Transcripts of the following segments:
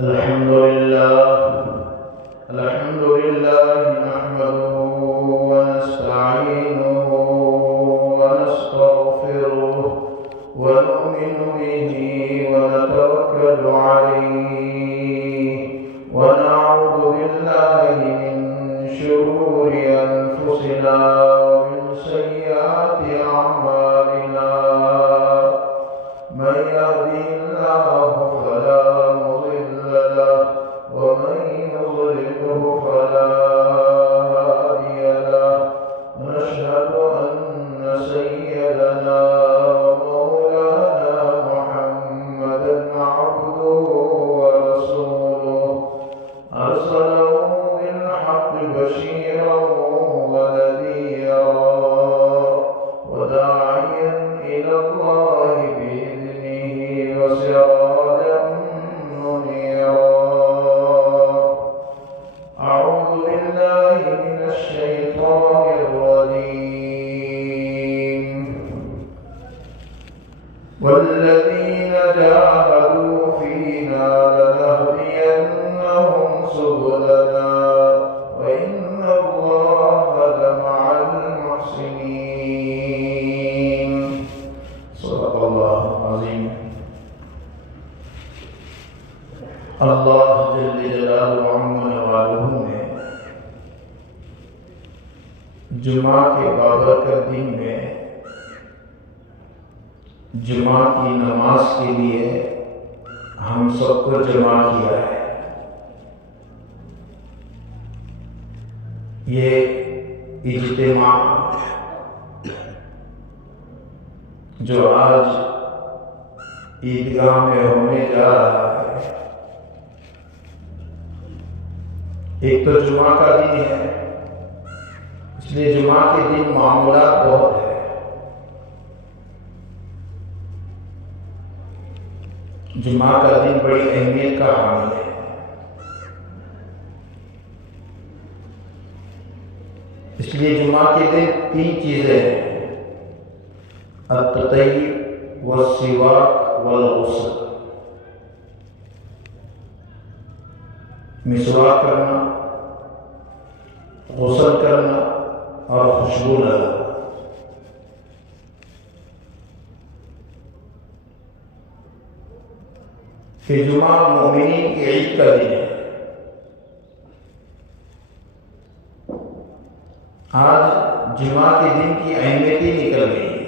الحمد لله نحمده ونستعينه ونستغفره ونؤمن به ونتوكل عليه ونعوذ بالله من شرور أنفسنا ومن سيئات أعمالنا من يهده الله فلا مضل له ومن يضلله فلا هادي له ونشهد أن سيدنا ومولانا محمدا عبده ورسوله أرسله بالحق بشيرا ونذيرا وداعيا إلى الله بإذنه وسراجا منيرا. أعوذ بالله من الشيطان الرجيم. والذين جاهدوا فينا لنهدينهم سبلنا وإن الله لمع المحسنين. صدق الله العظيم. اللہ جل جلالہ والہ نے جمعہ کے بابرکت دن میں جمعہ کی نماز کے لیے ہم سب کو جمع کیا ہے. یہ اجتماع جو آج عیدگاہ میں ہونے جا رہا ہے، ایک تو جمعہ کا دن ہے، اس لیے جمعہ کے دن معاملات بہت ہے. جمعہ کا دن بڑی اہمیت کا حامل ہے. اس لیے جمعہ کے دن 3 چیزیں ہیں: التطیب والسواک والغسل. مسواک کرنا، غسل کرنا اور خوشبو لگانا. کہ جمعہ مومنین کی عید کا دن ہے. آج جمعہ کے دن کی اہمیت ہی نکل گئی ہے.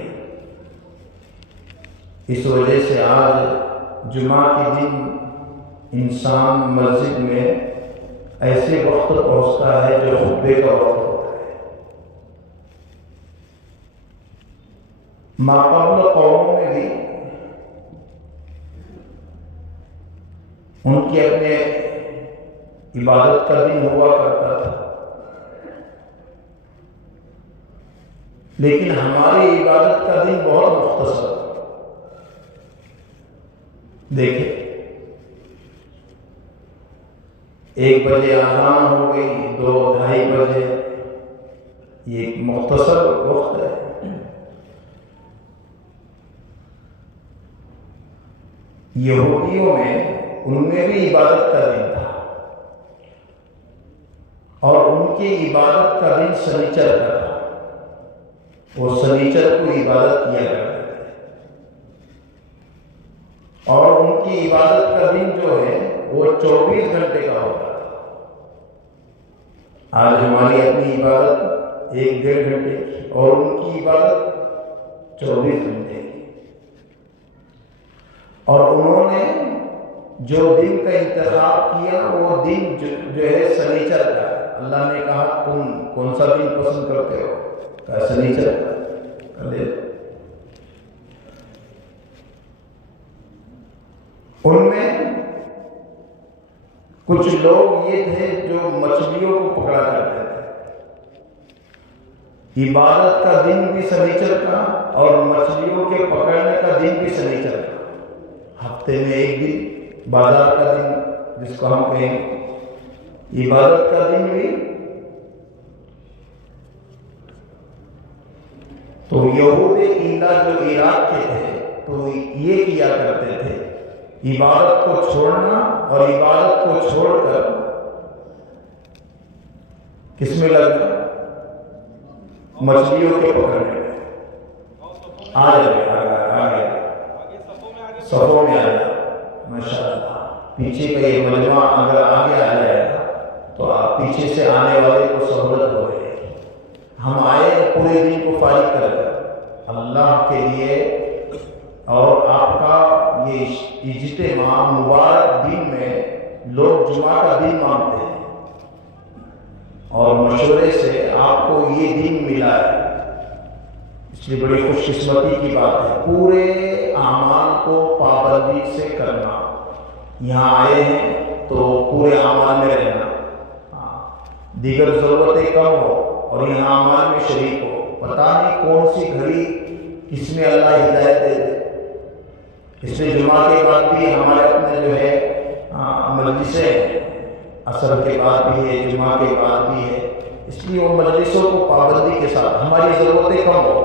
اس وجہ سے آج جمعہ کے دن انسان مسجد میں ایسے وقت پہنچتا ہے جو خطبے کا وقت ہوتا ہے. ماقبل قوموں میں بھی ان کے اپنے عبادت کا دن ہوا کرتا تھا، لیکن ہماری عبادت کا دن بہت مختصر. دیکھیں، 1 بجے اذان ہو گئی، 2 ڈھائی بجے، یہ ایک مختصر وقت ہے. یہودیوں میں ان میں بھی عبادت کا دن تھا، اور ان کی عبادت کا دن سنیچر کا تھا. وہ سنیچر کو عبادت کیا کرتے تھے، اور ان کی عبادت کا دن جو ہے وہ 24 گھنٹے کا ہوتا تھا. آج ہماری اپنی عبادت 1-1.5 گھنٹے کی، اور ان کی عبادت 24 گھنٹے کی. اور انہوں نے جو دن کا انتخاب کیا وہ دن جو ہے سنیچر کا ہے. اللہ نے کہا تم کون سا دن پسند کرتے ہو؟ کہا سنیچر کا. ان میں کچھ لوگ یہ تھے جو مچھلیوں کو پکڑا کرتے تھے. عبادت کا دن بھی سنیچر کا اور مچھلیوں کے پکڑنے کا دن بھی سنیچر کا. ہفتے میں 1 دن بازار کا دن جس کو ہم کہیں گے، عبادت کا دن بھی. تو یہود ایلا جو عراق کے تھے تو یہ کیا کرتے تھے، عبادت کو چھوڑنا اور عبادت کو چھوڑ کر کس میں لگ گیا؟ مچھلیوں کے پکڑنے میں۔ آگے صفوں میں آ جائے، ماشاءاللہ۔ پیچھے کا یہ مجمع اگر آگے آ جائے گا تو آپ پیچھے سے آنے والے کو سہولت ہو جائے گی۔ ہم آئے پورے دن کو فارغ کر کر اللہ کے لیے، اور آپ کا یہ اجتماع مبارک دن میں لوگ جمعہ کا دن مانتے ہیں، اور مشورے سے آپ کو یہ دن ملا ہے، اس لیے بڑی خوش قسمتی کی بات ہے۔ پورے اعمال کو پابندی سے کرنا، یہاں آئے ہیں تو پورے اعمال میں رہنا، دیگر ضرورتیں کم ہو اور یہاں اعمال میں شریک ہو۔ پتہ نہیں کون سی گھڑی کس میں اللہ ہدایت دے دے۔ اس لیے جمعہ کے بعد بھی ہمارے اپنے جو ہے مجلسیں، عصر کے بعد بھی ہے، جمعہ کے بعد بھی ہے، اس لیے وہ مجلسوں کو پابندی کے ساتھ، ہماری ضرورتیں کم ہو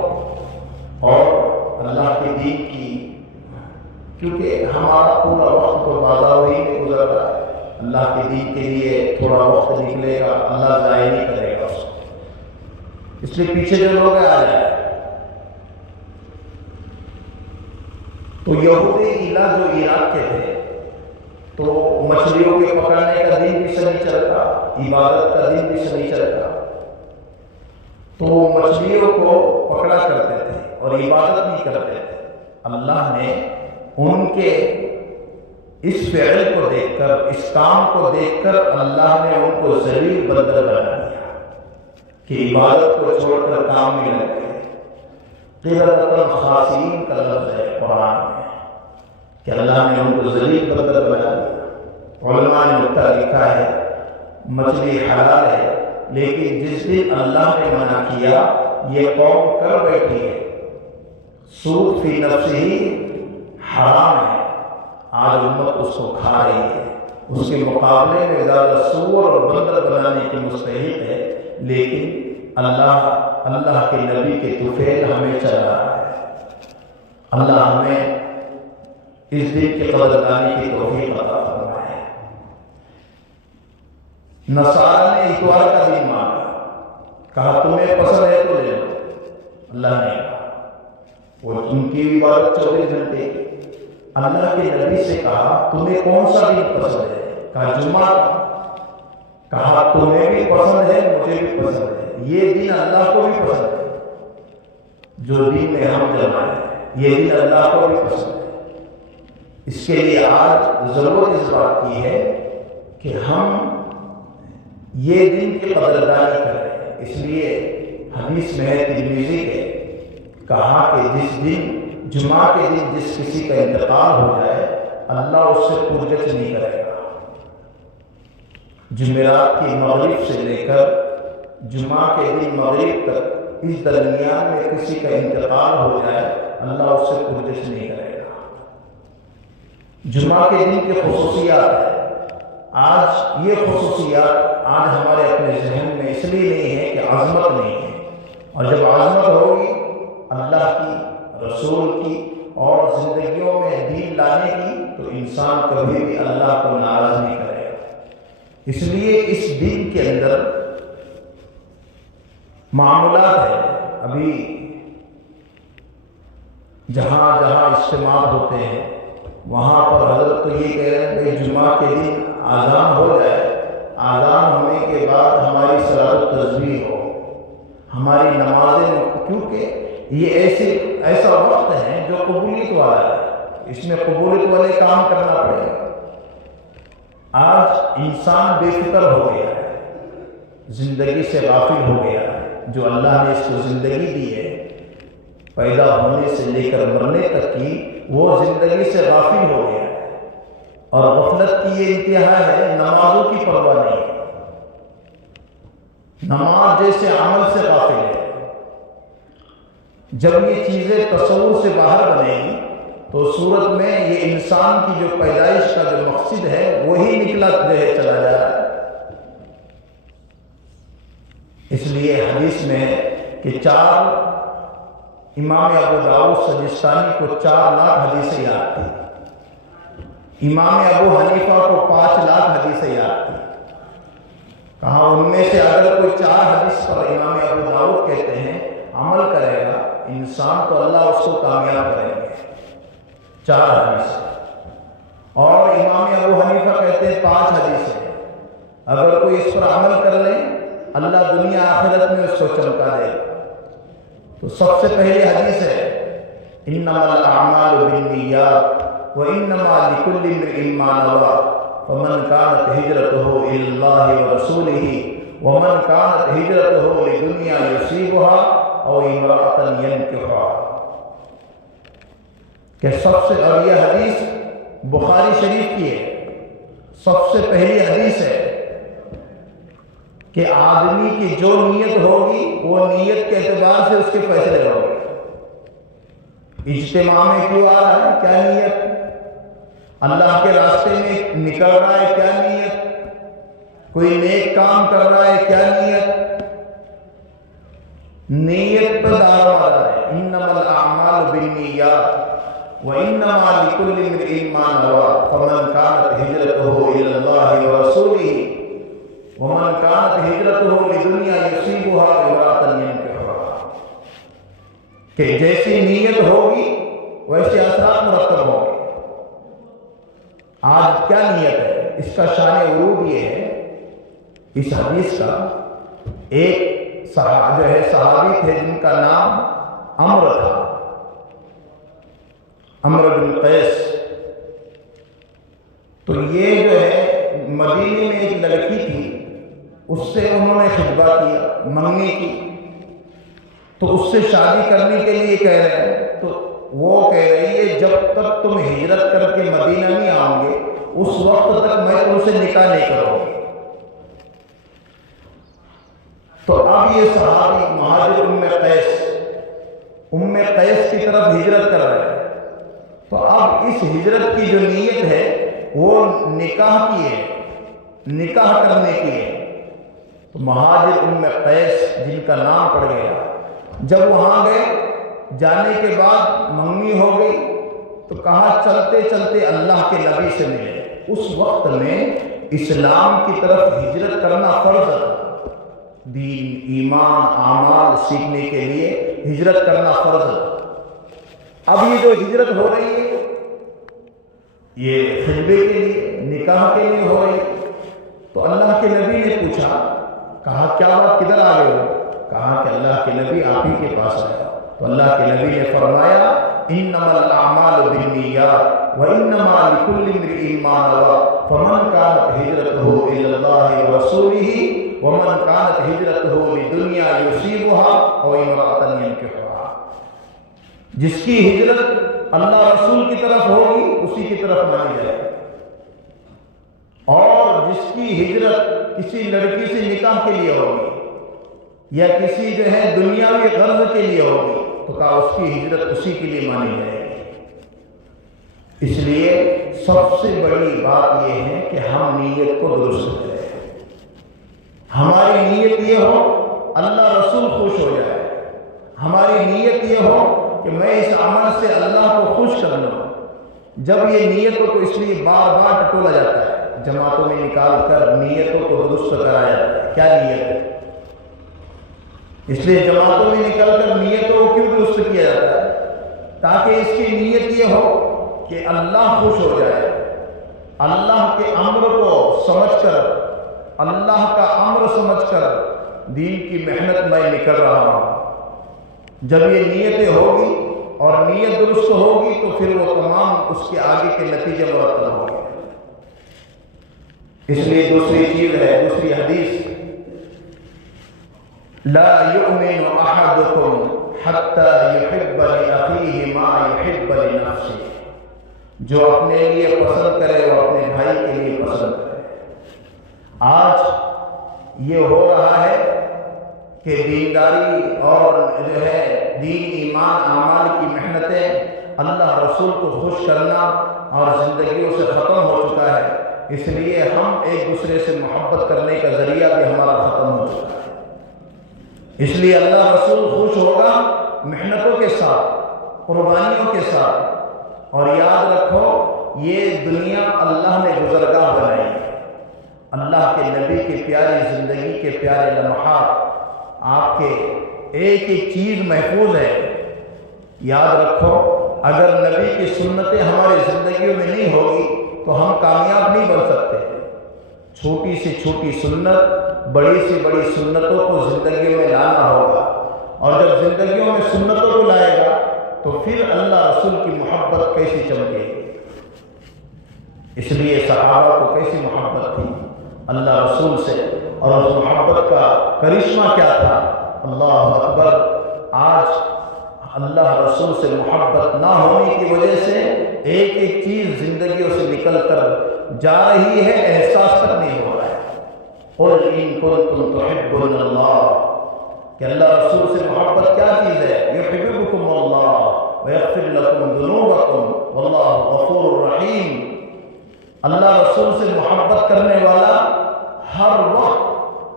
اور اللہ کے دین کی، کیونکہ ہمارا پورا وقت تو بازاروہی میں گزر رہا ہے، اللہ کے دین کے لیے تھوڑا وقت نکلے گا، اللہ ضائع نہیں کرے گا اس کو، اس لیے پیچھے جو لوگ آ جائیں۔ تو یہودی علاج جو عراق کے تھے، تو مچھلیوں کے پکڑنے کا دن بھی سنیچر کا، عبادت کا دن بھی سنیچر کا، تو مچھلیوں کو پکڑا کرتے تھے اور عبادت نہیں کرتے تھے۔ اللہ نے ان کے اس فعل کو دیکھ کر، اس کام کو دیکھ کر اللہ نے ان کو ذلیل بندر بنا دیا کہ عبادت کو چھوڑ کر کام میں لگ گئے۔ قِرَةً خَاسِئِينَ کا لفظ ہے قرآن میں کہ اللہ نے ان کو ذلیل بندر بنا دیا۔ علماء نے نکتہ لکھا ہے مچھلی حلال ہے، لیکن جس دن اللہ نے منع کیا یہ قوم کر بیٹھی ہے، سود فی نفسہ ہی حرام ہے، آج امت اس کو کھا رہی ہے، اس کے مقابلے میں زیادہ سور اور بندر بنانے کی مستحق ہے، لیکن اللہ کے نبی کے طفیل ہمیں چل رہا ہے۔ اللہ ہمیں اس دن کی قدردانی کی توفیق عطا فرمائے۔ نصارہ نے اتوار کا دن مانگا، کہا تمہیں پسند ہے تو لے لو، اللہ نے کہا وہ ان کی عبادت 24 گھنٹے کی۔ اللہ کے نبی سے کہا تمہیں کون سا دن پسند ہے؟ کہا جمعہ کا۔ کہا تمہیں بھی پسند ہے، مجھے بھی پسند ہے، یہ دن اللہ کو بھی پسند ہے، جو دن میں ہم جمع ہیں یہ دن اللہ کو بھی پسند ہے۔ اس کے لیے آج ضرورت اس بات کی ہے کہ ہم یہ دن کی قدردانی کریں۔ اس لیے حدیث میں ہے ترمذی کے، کہا کہ جس دن جمعہ کے دن جس کسی کا انتقال ہو جائے اللہ اس سے پرجچ نہیں کرے گا۔ جمعرات کی مغرب سے لے کر جمعہ کے دن مغرب تک اس درمیان میں کسی کا انتقال ہو جائے اللہ اس سے پرجچ نہیں کرے گا۔ جمعہ کے دن کی خصوصیات ہے، آج یہ خصوصیات آج ہمارے اپنے ذہن میں اس لیے نہیں ہے کہ عظمت نہیں ہے، اور جب عظمت ہوگی اللہ کی، رسول کی اور زندگیوں میں دین لانے کی تو انسان کبھی بھی اللہ کو ناراض نہیں کرے گا۔ اس لیے اس دن کے اندر معاملات ہیں۔ ابھی جہاں جہاں اجتماع ہوتے ہیں وہاں پر حضرت تو یہ کہہ رہے ہیں کہ جمعہ کے دن آذان ہو جائے، آذان ہونے کے بعد ہماری صلاۃ التسبیح ہو، ہماری نمازیں، کیونکہ یہ ایسا وقت ہے جو قبولیت والا ہے، اس میں قبولیت والے کام کرنا پڑے گا۔ آج انسان بے فکر ہو گیا ہے، زندگی سے غافل ہو گیا ہے۔ جو اللہ نے اس کو زندگی دی ہے پیدا ہونے سے لے کر مرنے تک کی، وہ زندگی سے غافل ہو گیا ہے، اور غفلت کی یہ انتہا ہے نمازوں کی پرواہ نہیں ہے، نماز جیسے عمل سے غافل ہے۔ جب یہ چیزیں تصور سے باہر بنے گی تو صورت میں یہ انسان کی جو پیدائش کا جو مقصد ہے وہی نکلا جو ہے چلا جا رہا ہے۔ اس لیے حدیث میں کہ امام ابو داؤد سجستانی کو 4 لاکھ حدیثیں یاد تھی، امام ابو حنیفہ کو پر امام ابو داؤد کہتے ہیں عمل کرے گا انسان تو اللہ اس کو کامیاب کریں گے، 4 حدیث، اور امام ابو حنیفہ کہتے ہیں 5 حدیث ہیں، اگر کوئی اس پر عمل کر لے اللہ دنیا آخرت میں اس کو چمکا دے گا۔ تو سب سے پہلی حدیث ہے انما الاعمال بالنیات وانما لكل امرئ ما نوى فمن كانت هجرته الى الله ورسوله ومن كانت هجرته لدنيا يصيبها او امرأة ينكحها، کہ سب سے، اور یہ حدیث بخاری شریف کی ہے، سب سے پہلی حدیث ہے کہ آدمی کی جو نیت ہوگی وہ نیت کے اعتبار سے اس کے فیصلے ہوگے۔ اجتماع میں کیوں آ رہا ہے، کیا نیت، اللہ کے راستے میں نکل رہا ہے، کیا نیت، کوئی نیک کام کر رہا ہے، کیا نیت، نیت پر دعویٰ ہے انما الاعمال بالنیات وانما لكل امرئ ما نوى فمن كانت هجرته الى الله ورسوله ومن كانت هجرته لدنيا يصيبها امرأة ينكحها، کہ جیسی نیت ہوگی ویسے اثرات مرتب ہوں گے۔ آج کیا نیت ہے، اس کا شان ورود یہ ہے، اس حدیث کا ایک صحابی تھے جن کا نام عمرو تھا، عمرو بن قیس، تو یہ جو ہے مدینے میں ایک لڑکی تھی، اس سے انہوں نے خطبہ کیا، منگنی کی، تو اس سے شادی کرنے کے لیے کہہ رہے ہیں، تو وہ کہہ رہی ہے جب تک تم ہجرت کر کے مدینہ نہیں آؤ گے اس وقت تک میں تم سے نکاح نہیں کروں گی۔ تو اب یہ صحابی مہاجر ام قیس کی طرف ہجرت کر رہے ہیں، تو اب اس ہجرت کی جو نیت ہے وہ نکاح کی ہے، نکاح کرنے کی ہے۔ تو مہاجر ام قیس جن کا نام پڑ گیا، جب وہاں گئے، جانے کے بعد منگنی ہو گئی، تو کہا چلتے چلتے اللہ کے نبی سے ملے۔ اس وقت میں اسلام کی طرف ہجرت کرنا فرض تھا، دین، ایمان، اعمال سیکھنے کے لیے ہجرت کرنا فرض تھا۔ اب یہ جو ہجرت ہو رہی ہے یہ خطبے کے لیے، نکاح کے لیے ہو رہی ہے، تو اللہ کے نبی نے پوچھا، کہا کیا بات، کدھر آ گئے ہو؟ کہا کہ اللہ کے نبی آپ ہی کے پاس آیا۔ تو اللہ کے نبی نے فرمایا انما الاعمال بالنیات وانما لكل امرئ ما نوى فمن كانت هجرته الى الله ورسوله ومن كانت هجرته لدنيا يصيبها او امرأة ينكحها، جس کی ہجرت اللہ رسول کی طرف ہوگی اسی کی طرف مانی جائے گی، اور جس کی ہجرت کسی لڑکی سے نکاح کے لیے ہوگی یا کسی جو ہے دنیاوی غرض کے لیے ہوگی تو کہا اس کی ہجرت اسی کے لیے مانی جائے گی۔ اس لیے سب سے بڑی بات یہ ہے کہ ہم نیت کو درست کریں، ہماری نیت یہ ہو اللہ رسول خوش ہو جائے، ہماری نیت یہ ہو کہ میں اس عمل سے اللہ کو خوش کر لوں۔ جب یہ نیتوں کو اس لیے بار بار ٹٹولا جاتا ہے، جماعتوں میں نکال کر نیتوں کو درست کرایا جاتا ہے، کیا نیت ہے، اس لیے جماعتوں میں نکل کر نیتوں کو کیوں درست کیا جاتا ہے، تاکہ اس کی نیت یہ ہو کہ اللہ خوش ہو جائے، اللہ کے امر کو سمجھ کر، اللہ کا امر سمجھ کر دین کی محنت میں نکل رہا ہوں۔ جب یہ نیتیں ہوگی اور نیت درست ہوگی تو پھر وہ تمام اس کے آگے کے نتیجے مرتب ہوں گے۔ اس لیے دوسری چیز ہے، دوسری حدیث، لا يؤمن احدكم حتى يحب لاخيه ما يحب لنفسه، جو اپنے لیے پسند کرے وہ اپنے بھائی کے لیے پسند کرے۔ آج یہ ہو رہا ہے کہ دینداری اور جو ہے دین، ایمان، اعمال کی محنتیں اللہ رسول کو خوش کرنا اور زندگیوں سے ختم ہو چکا ہے، اس لیے ہم ایک دوسرے سے محبت کرنے کا ذریعہ بھی ہمارا ختم ہو چکا ہے۔ اس لیے اللہ رسول خوش ہوگا محنتوں کے ساتھ، قربانیوں کے ساتھ، اور یاد رکھو یہ دنیا اللہ نے گزرگاہ بنائی، اللہ کے نبی کی پیاری زندگی کے پیارے لمحات آپ کے ایک ایک چیز محفوظ ہے۔ یاد رکھو، اگر نبی کی سنتیں ہماری زندگیوں میں نہیں ہوگی تو ہم کامیاب نہیں بن سکتے۔ چھوٹی سے چھوٹی سنت، بڑی سے بڑی سنتوں کو زندگیوں میں لانا ہوگا، اور جب زندگیوں میں سنتوں کو لائے گا تو پھر اللہ رسول کی محبت کیسی چمکے گی۔ اس لیے صحابہ کو کیسی محبت تھی اللہ رسول سے، اور اس محبت کا کرشمہ کیا تھا۔ اللہ اکبر! آج اللہ رسول سے محبت نہ ہونے کی وجہ سے ایک ایک چیز زندگیوں سے نکل کر جا رہی ہے، احساس تک نہیں ہو رہا ہے۔ قُلْ إِن كُنتُمْ تُحِبُّونَ اللَّهَ، کہ اللہ رسول سے محبت کیا چیز ہے؟ يُحْبِبُكُمُ اللَّهُ وَيَغْفِرْ لَكُمْ ذُنُوبَكُمْ وَاللَّهُ غَفُورٌ رَحِيمٌ۔ اللہ رسول سے محبت کرنے والا ہر وقت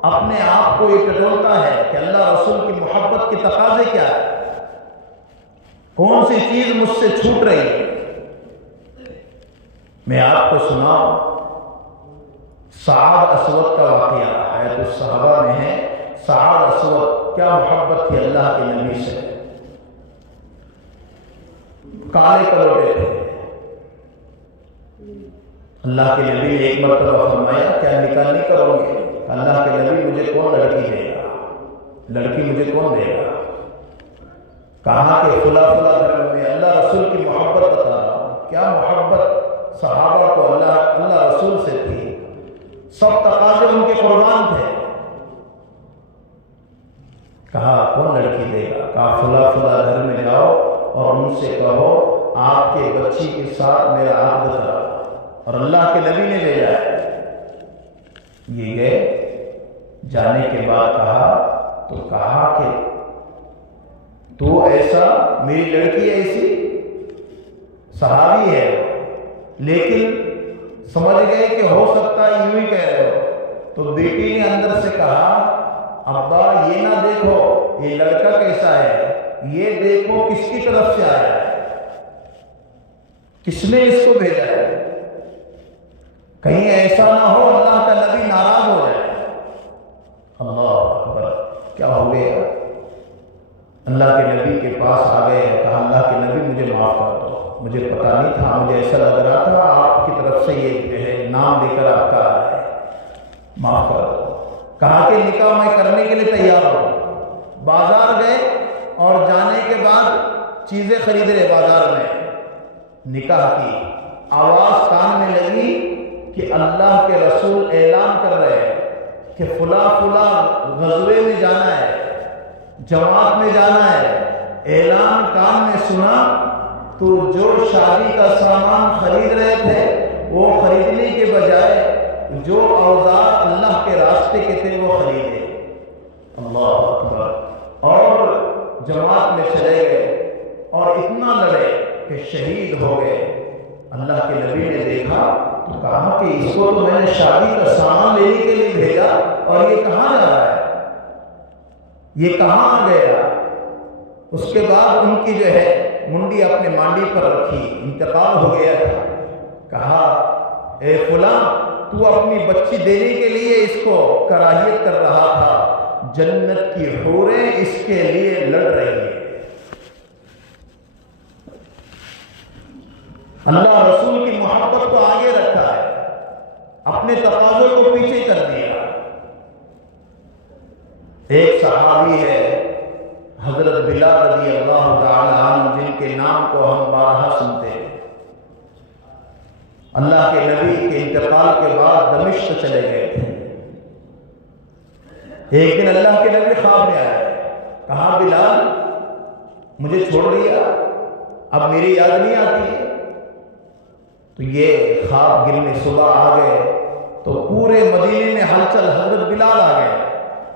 اپنے آپ کو یہ ٹٹولتا ہے کہ اللہ رسول کی محبت کے تقاضے کیا ہے، کون سی چیز مجھ سے چھوٹ رہی ہے۔ میں آپ کو سناؤں سعد اسود کا واقعہ، حیات الصحابہ میں ہے۔ سعد اسود کیا محبت تھی اللہ کے نبی سے، کالے کلوٹے تھے۔ اللہ کے نبی نے ایک مرتبہ فرمایا کیا نکاح نہیں کرو گے؟ اللہ کے نبی مجھے کون لڑکی دے گا، لڑکی مجھے کون دے گا؟ کہا کہ فلاں فلاں گھر میں اللہ رسول کی محبت بتا رہا ہوں۔ کیا محبت صحابہ کو اللہ رسول سے تھی، سب تقاضے ان کے قربان تھے۔ کہا کون لڑکی دے گا؟ کہا فلاں فلاں گھر میں جاؤ اور ان سے کہو آپ کے بچی کے ساتھ میرا عقد کرا، اور اللہ کے نبی نے بھیجا ہے۔ یہ گئے، جانے کے بعد کہا کہ تو ایسا، میری لڑکی ایسی، صحابی ہے، لیکن سمجھ گئے کہ ہو سکتا ہے یوں ہی کہہ رہے ہو۔ تو بیٹی نے اندر سے کہا ابا یہ نہ دیکھو یہ لڑکا کیسا ہے، یہ دیکھو کس کی طرف سے آیا ہے، کس نے اس کو بھیجا ہے، کہیں ایسا نہ ہو اللہ کا نبی ناراض ہو جائے۔ اللہ اکبر! کیا ہو گیا؟ اللہ کے نبی کے پاس آ گئے، کہا اللہ کے نبی مجھے معاف کر دو، مجھے پتا نہیں تھا، مجھے ایسا لگ رہا تھا آپ کی طرف سے یہ نام لے کر آپ کا آ رہا ہے، معاف کر دو۔ کہا کہ نکاح میں کرنے کے لیے تیار ہو۔ بازار گئے اور جانے کے بعد چیزیں خرید رہے بازار میں، نکاح کی آواز کان میں لگی کہ اللہ کے رسول اعلان کر رہے ہیں کہ فلاں فلاں غزوے میں جانا ہے، جماعت میں جانا ہے۔ اعلان کان میں سنا تو جو شادی کا سامان خرید رہے تھے وہ خریدنے کے بجائے جو اوزار اللہ کے راستے کے تھے وہ خریدے۔ اللہ اکبر! اور جماعت میں چلے گئے اور اتنا لڑے کہ شہید ہو گئے۔ اللہ کے نبی نے دیکھا تو کہا کہ اس کو تو میں نے شادی کا سامان لینے کے لیے بھیجا اور یہ کہاں جا رہا ہے، یہ کہاں آ گیا؟ اس کے بعد ان کی جو ہے منڈی اپنے مانڈی پر رکھی، انتقال ہو گیا تھا۔ کہا اے فلاں تو اپنی بچی دینے کے لیے اس کو کراہیت کر رہا تھا، جنت کی حوریں اس کے لیے لڑ رہی ہیں۔ اللہ رسول کی محبت کو آگے رکھا ہے، اپنے تقاضوں کو پیچھے کر دیا۔ ایک صحابی ہے حضرت بلال رضی اللہ تعالی عنہ، جن کے نام کو ہم بارہا سنتے ہیں۔ اللہ کے نبی کے انتقال کے بعد دمشق چلے گئے تھے۔ ایک دن اللہ کے نبی خواب میں آئے، کہا بلال مجھے چھوڑ دیا، اب میری یاد نہیں آتی ہے؟ تو یہ خواب گرنے صبح آ گئے تو پورے مدینے میں ہلچل، حضرت بلال آ گئے،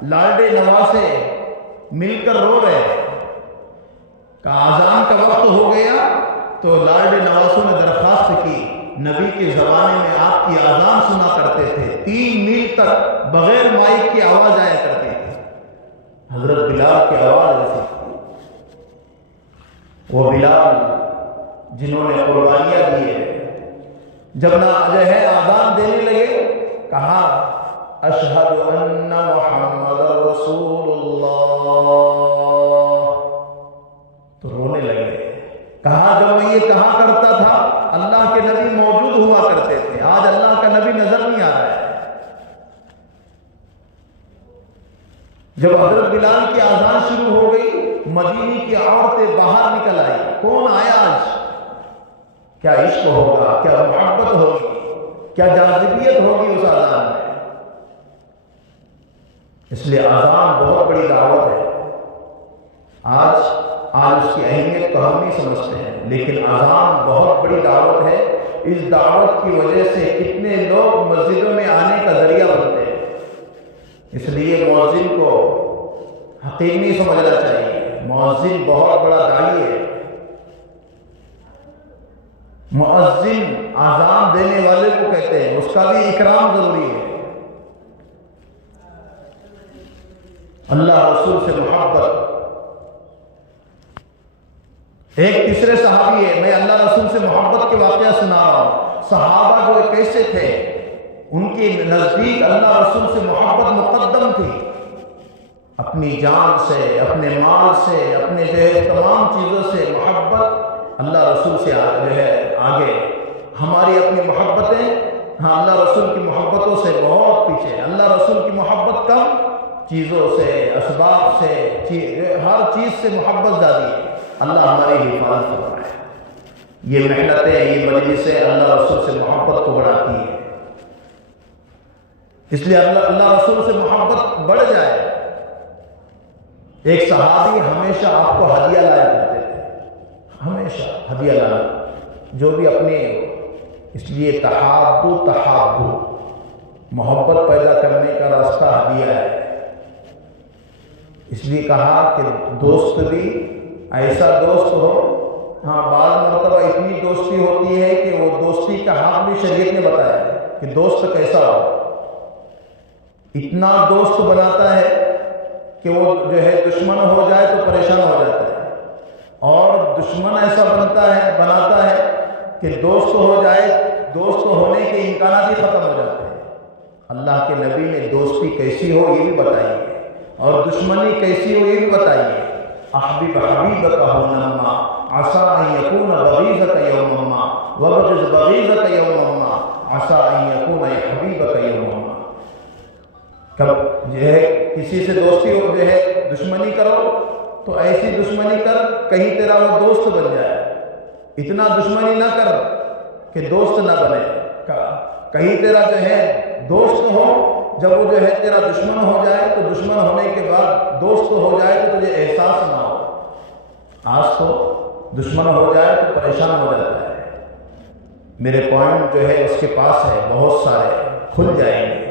لاڈے نواسے مل کر رو رہے۔ کہا اذان کا وقت ہو گیا تو لاڈے نواسوں نے درخواست کی، نبی کے زمانے میں آپ کی اذان سنا کرتے تھے، 3 میل تک بغیر مائک کی آواز آیا کرتی تھی۔ حضرت بلال کی آواز ایسی تھی، وہ بلال جنہوں نے قربانیاں دی ہے، جب نہ جو ہے آزان دینے لگے، کہا اشہد ان محمد رسول اللہ، تو رونے لگے. کہا جب میں یہ کہا کرتا تھا اللہ کے نبی موجود ہوا کرتے تھے، آج اللہ کا نبی نظر نہیں آ رہا ہے. جب حضرت بلال کی اذان شروع ہو گئی، مدینے کی عورتیں باہر نکل آئی. کون آیا آج؟ کیا عشق ہوگا، کیا محبت ہوگی، کیا جاذبیت ہوگی اس اذان میں. اس لیے اذان بہت بڑی دعوت ہے. آج اس کی اہمیت تو ہم نہیں سمجھتے ہیں، لیکن اذان بہت بڑی دعوت ہے. اس دعوت کی وجہ سے کتنے لوگ مسجدوں میں آنے کا ذریعہ بنتے ہیں. اس لیے مؤذن کو حقیر نہیں سمجھنا چاہیے. مؤذن بہت بڑا داعی ہے. مؤذن اذان دینے والے کو کہتے ہیں، اس کا بھی اکرام ضروری ہے. اللہ رسول سے محبت. ایک تیسرے صحابی ہے، میں اللہ رسول سے محبت کے واقعہ سنا رہا ہوں. صحابہ جو کیسے تھے، ان کے نزدیک اللہ رسول سے محبت مقدم تھی. اپنی جان سے، اپنے مال سے، اپنے تمام چیزوں سے محبت اللہ رسول سے آگے. ہماری اپنی محبتیں اللہ رسول کی محبتوں سے بہت پیچھے. اللہ رسول کی محبت کم، چیزوں سے، اسباب سے، ہر چیز سے محبت زیادہ ہے. اللہ ہماری حفاظت فرمائے. یہ محنتیں، یہ مجلسیں اللہ رسول سے محبت کو بڑھاتی ہیں. اس لیے اللہ رسول سے محبت بڑھ جائے. ایک صحابی ہمیشہ آپ کو ہدیہ لایا کرتے تھے، ہمیشہ ہدیہ لانا، جو بھی اپنے. اس لیے تحابو محبت پیدا کرنے کا راستہ ہدیہ ہے. اس لیے کہا کہ دوست بھی ایسا دوست ہو. بعض مرتبہ اتنی دوستی ہوتی ہے کہ وہ دوستی کا حق بھی شریعت نے بتایا ہے کہ دوست کیسا ہو. اتنا دوست بناتا ہے کہ وہ دشمن ہو جائے تو پریشان ہو جاتا ہے، اور دشمن ایسا بناتا ہے کہ دوست ہو جائے، دوست ہونے کے امکانات ہی ختم ہو جاتے ہیں. اللہ کے نبی نے دوستی کیسی ہو یہ بھی بتائیے، اور دشمنی کیسی ہو یہ بھی بتائیے. احبب حبیبک ہونما عسى ان يكون بغيضك يوما ما وابغض بغيضك يوما ما عسى ان يكون حبيبك يوما ما. کب کسی سے دوستی ہو دشمنی کرو تو ایسی دشمنی کر کہیں تیرا وہ دوست بن جائے. اتنا دشمنی نہ کر کہ دوست نہ بنے. کہیں تیرا دوست ہو، جب وہ تیرا دشمن ہو جائے تو دشمن ہونے کے بعد دوست ہو جائے تو تجھے احساس نہ ہو. آج تو دشمن ہو جائے تو پریشان ہو جاتا ہے. میرے پوائنٹ اس کے پاس ہے، بہت سارے کھل جائیں گے.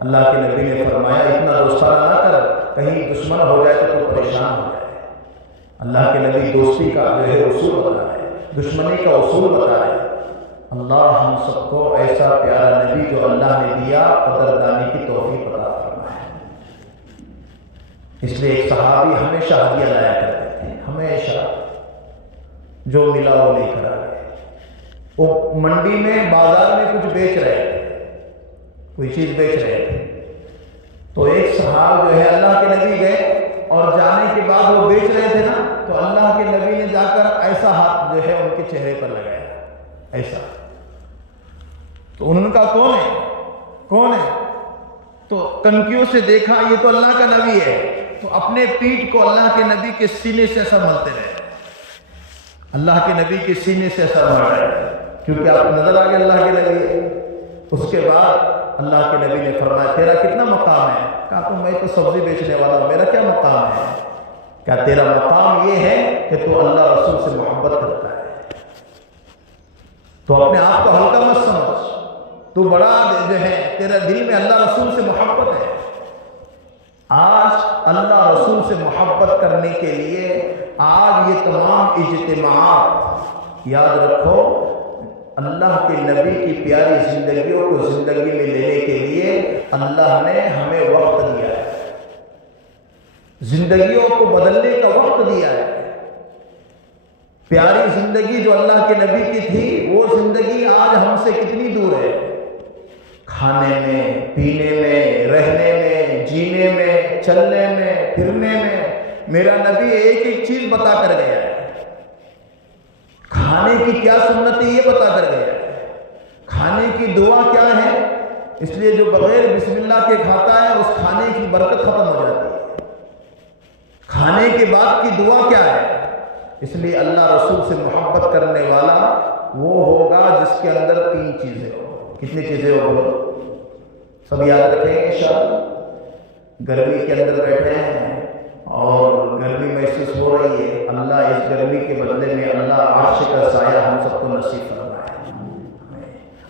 اللہ کے نبی نے فرمایا اتنا دوستانہ نہ کر، کہیں دشمن ہو جائے تو پریشان ہو جائے. اللہ کے نبی دوستی کا اصول بتا رہے، دشمنی کا اصول بتا رہے. اللہ ہم سب کو ایسا پیارا نبی جو اللہ نے دیا قدردانی کی توفیق عطا فرمائے. اس لیے ایک صحابی ہمیشہ ہدیہ لایا کرتے تھے، ہمیشہ جو ملا وہ لے کر آئے. وہ منڈی میں، بازار میں کچھ بیچ رہے تھے، کوئی چیز بیچ رہے تھے، تو ایک صحابہ اللہ کے نبی گئے، اور جانے کے بعد وہ بیچ رہے تھے نا، تو اللہ کے نبی نے جا کر ایسا ہاتھ ان کے چہرے پر لگایا، ایسا. تو انہوں نے کہا کون ہے؟ تو کنکیوں سے دیکھا یہ تو اللہ کا نبی ہے. تو اپنے پیٹھ کو اللہ کے نبی کے سینے سے ایسا ملتے رہے، اللہ کے نبی کے سینے سے ایسا مل رہے، کیونکہ آپ نظر آ گئے اللہ کے نبی. اس کے بعد اللہ کے نبی نے فرمایا تیرا کتنا مقام ہے؟ کہا تو میں تو سبزی بیچنے والا ہوں، میرا کیا مقام ہے؟ کیا تیرا مقام یہ ہے کہ تو اللہ رسول سے محبت کرتا ہے. تو اپنے آپ کو ہلکا مت سمجھ، تو بڑا تیرا دل میں اللہ رسول سے محبت ہے. آج اللہ رسول سے محبت کرنے کے لیے آج یہ تمام اجتماعات، یاد رکھو اللہ کے نبی کی پیاری زندگیوں کو زندگی میں لینے کے لیے اللہ نے ہمیں وقت دیا ہے، زندگیوں کو بدلنے کا وقت دیا ہے. پیاری زندگی جو اللہ کے نبی کی تھی وہ زندگی آج ہم سے کتنی دور ہے. کھانے میں، پینے میں، رہنے میں، جینے میں، چلنے میں، پھرنے میں میرا نبی ایک ایک چیز بتا کر گیا ہے۔ کھانے کی کیا سنت ہے یہ بتا کر گیا ہے، کھانے کی دعا کیا ہے، اس لیے جو بغیر بسم اللہ کے کھاتا ہے اس کھانے کی برکت ختم ہو جاتی ہے۔ کھانے کے بعد کی دعا کیا ہے، اس لیے اللہ رسول سے محبت کرنے والا وہ ہوگا جس کے اندر 3 چیزیں ہو۔ کتنی چیزیں ہو؟ سب یاد رکھیں گے انشاءاللہ۔ گرمی کے اندر بیٹھے ہیں اور گرمی محسوس ہو رہی ہے، اللہ اس گرمی کے بدلے میں اللہ عرش کا سایہ ہم سب کو نصیب فرمائے۔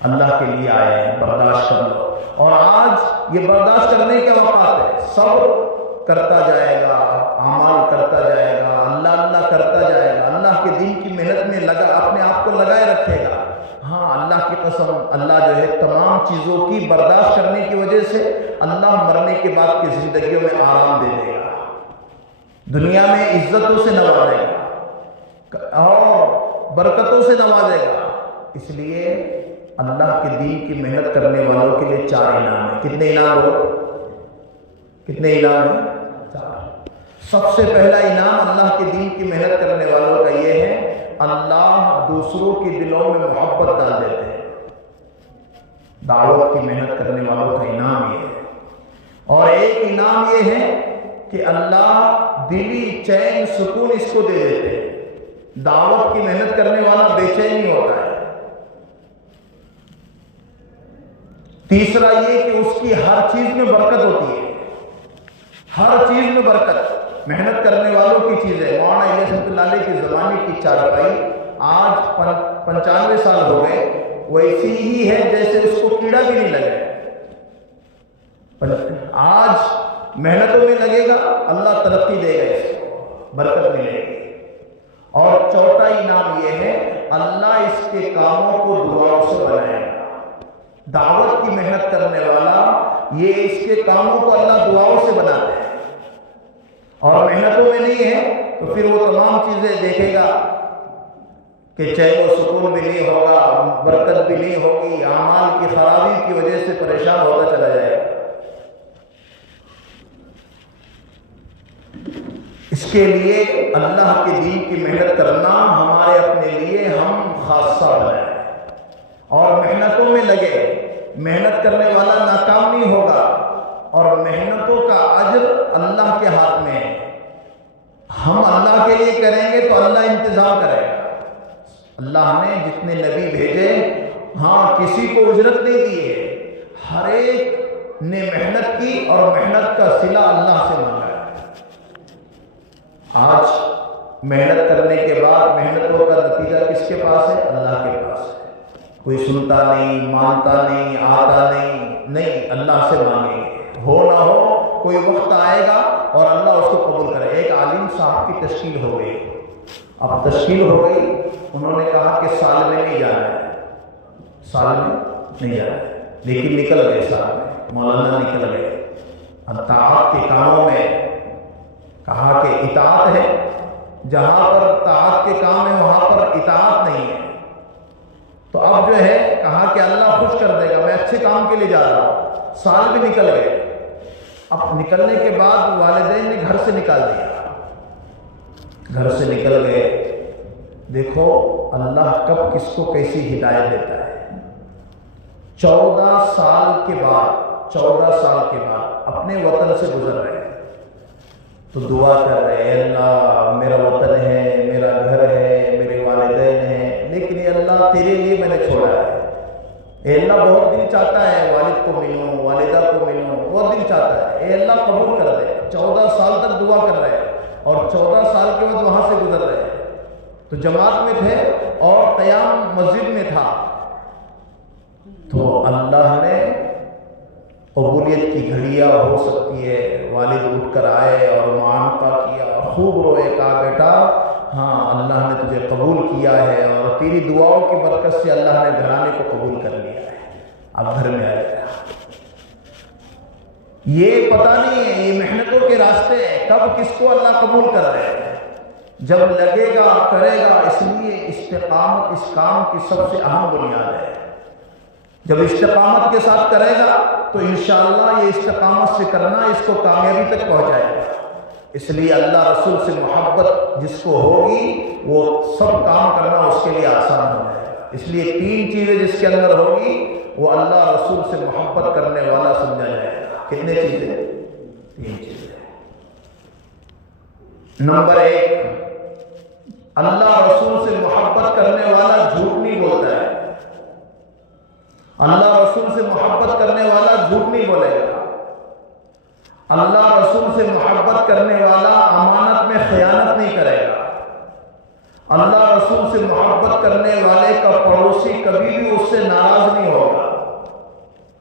اللہ کے لیے آئے ہیں، برداشت کر لو۔ اور آج یہ برداشت کرنے کا وقت ہے، صبر کرتا جائے گا، اعمال کرتا جائے گا، اللہ اللہ کرتا جائے گا، اللہ کے دین کی محنت میں اپنے آپ کو لگائے رکھے گا۔ ہاں اللہ کی قسم، اللہ جو ہے تمام چیزوں کی برداشت کرنے کی وجہ سے اللہ مرنے کے بعد کی زندگیوں میں آرام دے دے گا، دنیا میں عزتوں سے نوازے گا اور برکتوں سے نوازے گا۔ اس لیے اللہ کے دین کی محنت کرنے والوں کے لیے 4 انعام ہیں۔ کتنے انعام ہو؟ کتنے انعام ہیں؟ 4۔ سب سے پہلا انعام اللہ کے دین کی محنت کرنے والوں کا یہ ہے، اللہ دوسروں کے دلوں میں محبت ڈال دیتے ہیں۔ دعوت کی محنت کرنے والوں کا انعام یہ ہے۔ اور ایک انعام یہ ہے کہ اللہ دلی چین سکون اس کو دے دیتے ہیں۔ دعوت کی محنت کرنے والا بے چین نہیں ہوتا ہے۔ تیسرا یہ کہ اس کی ہر چیز میں برکت ہوتی ہے، ہر چیز میں برکت۔ محنت کرنے والوں کی چیز ہے۔ مولانا الیاس رحمۃ اللہ علیہ کی زمانے کی چارپائی آج 95 سال ہو گئے، ویسی ہی ہے جیسے اس کو کیڑا بھی نہیں لگا۔ آج محنتوں میں لگے گا، اللہ ترقی دے گا، اس کو برکت ملے گی۔ اور چوتھا انعام یہ ہے، اللہ اس کے کاموں کو دعاؤں سے بنائے گا۔ دعوت کی محنت کرنے والا یہ اس کے کاموں کو اللہ دعاؤں سے بناتے ہیں، اور محنتوں میں نہیں ہے تو پھر وہ تمام چیزیں دیکھے گا کہ چین و سکون بھی نہیں ہوگا، برکت بھی نہیں ہوگی، اعمال کی خرابی کی وجہ سے پریشان ہوتا چلا جائے گا۔ اس کے لیے اللہ کے دین کی محنت کرنا ہمارے اپنے لیے ہم خاصہ بنائیں اور محنتوں میں لگے۔ محنت کرنے والا ناکام نہیں ہوگا، اور محنتوں کا اجر اللہ کے ہاتھ میں ہے۔ ہم اللہ کے لیے کریں گے تو اللہ انتظام کرے گا۔ اللہ نے جتنے نبی بھیجے، ہاں کسی کو اجرت نہیں دی ہے، ہر ایک نے محنت کی اور محنت کا صلہ اللہ سے مانگا ہے۔ آج محنت کرنے کے بعد محنتوں کا نتیجہ کس کے پاس ہے؟ اللہ کے پاس ہے۔ کوئی سنتا نہیں، مانتا نہیں، آتا نہیں، اللہ سے مانگیں گے۔ ہو نہ ہو کوئی وقت آئے گا اور اللہ اس کو قبول کرے۔ ایک عالم صاحب کی تشکیل ہو گئی، اب تشکیل ہو گئی، انہوں نے کہا کہ سال میں نہیں جانا ہے، سال میں نہیں جانا ہے، لیکن نکل گئے سال میں، مولانا نکل گئے۔ اطاعت کے کاموں میں کہا کہ اطاعت ہے، جہاں پر طاعت کے کام ہے وہاں پر اطاعت نہیں ہے۔ تو اب جو ہے کہا کہ اللہ خوش کر دے گا، میں اچھے کام کے لیے جا رہا ہوں۔ سال بھی نکل گئے، اب نکلنے کے بعد والدین نے گھر سے نکال دیا، گھر سے نکل گئے۔ دیکھو اللہ کب کس کو کیسی ہدایت دیتا ہے۔ 14 سال کے بعد اپنے وطن سے گزر رہے ہیں تو دعا کر رہے ہیں، اللہ میرا وطن ہے، میرا گھر ہے، میرے والدین ہیں، لیکن اے اللہ تیرے لیے میں نے چھوڑا ہے۔ اے اللہ بہت دل چاہتا ہے والد کو ملوں، والدہ کو ملوں، بہت دل چاہتا ہے، اے اللہ قبول کر دے۔ 14 سال تک دعا کر رہے ہیں اور 14 سال کے بعد وہاں سے گزر رہے ہیں تو جماعت میں تھے اور قیام مسجد میں تھا، تو اللہ نے قبولیت کی گھڑیاں ہو سکتی ہے، والد اٹھ کر آئے اور معانقہ کیا، خوب روئے، کہا بیٹا ہاں اللہ نے تجھے قبول کیا ہے اور تیری دعاؤں کی برکت سے اللہ نے گھرانے کو قبول کر لیا ہے، اب گھر میں آ گیا۔ یہ پتہ نہیں ہے، یہ محنتوں کے راستے ہیں، کب کس کو اللہ قبول کر رہے ہیں، جب لگے گا کرے گا۔ اس لیے استقامت اس کام کی سب سے اہم بنیاد ہے۔ جب استقامت کے ساتھ کرے گا تو انشاءاللہ یہ استقامت سے کرنا اس کو کامیابی تک پہنچائے گا۔ اس لیے اللہ رسول سے محبت جس کو ہوگی وہ سب کام کرنا اس کے لیے آسان ہو جائے گا۔ اس لیے 3 چیزیں جس کے اندر ہوگی وہ اللہ رسول سے محبت کرنے والا سمجھا جائے گا۔ کتنے چیزیں؟ 3 چیزیں۔ نمبر 1، اللہ رسول سے محبت کرنے والا جھوٹ نہیں بولتا ہے۔ اللہ رسول سے محبت کرنے والا جھوٹ نہیں بولے گا۔ اللہ رسول سے محبت کرنے والا امانت میں خیانت نہیں کرے گا۔ اللہ رسول سے محبت کرنے والے کا پڑوسی کبھی بھی اس سے ناراض نہیں ہوگا۔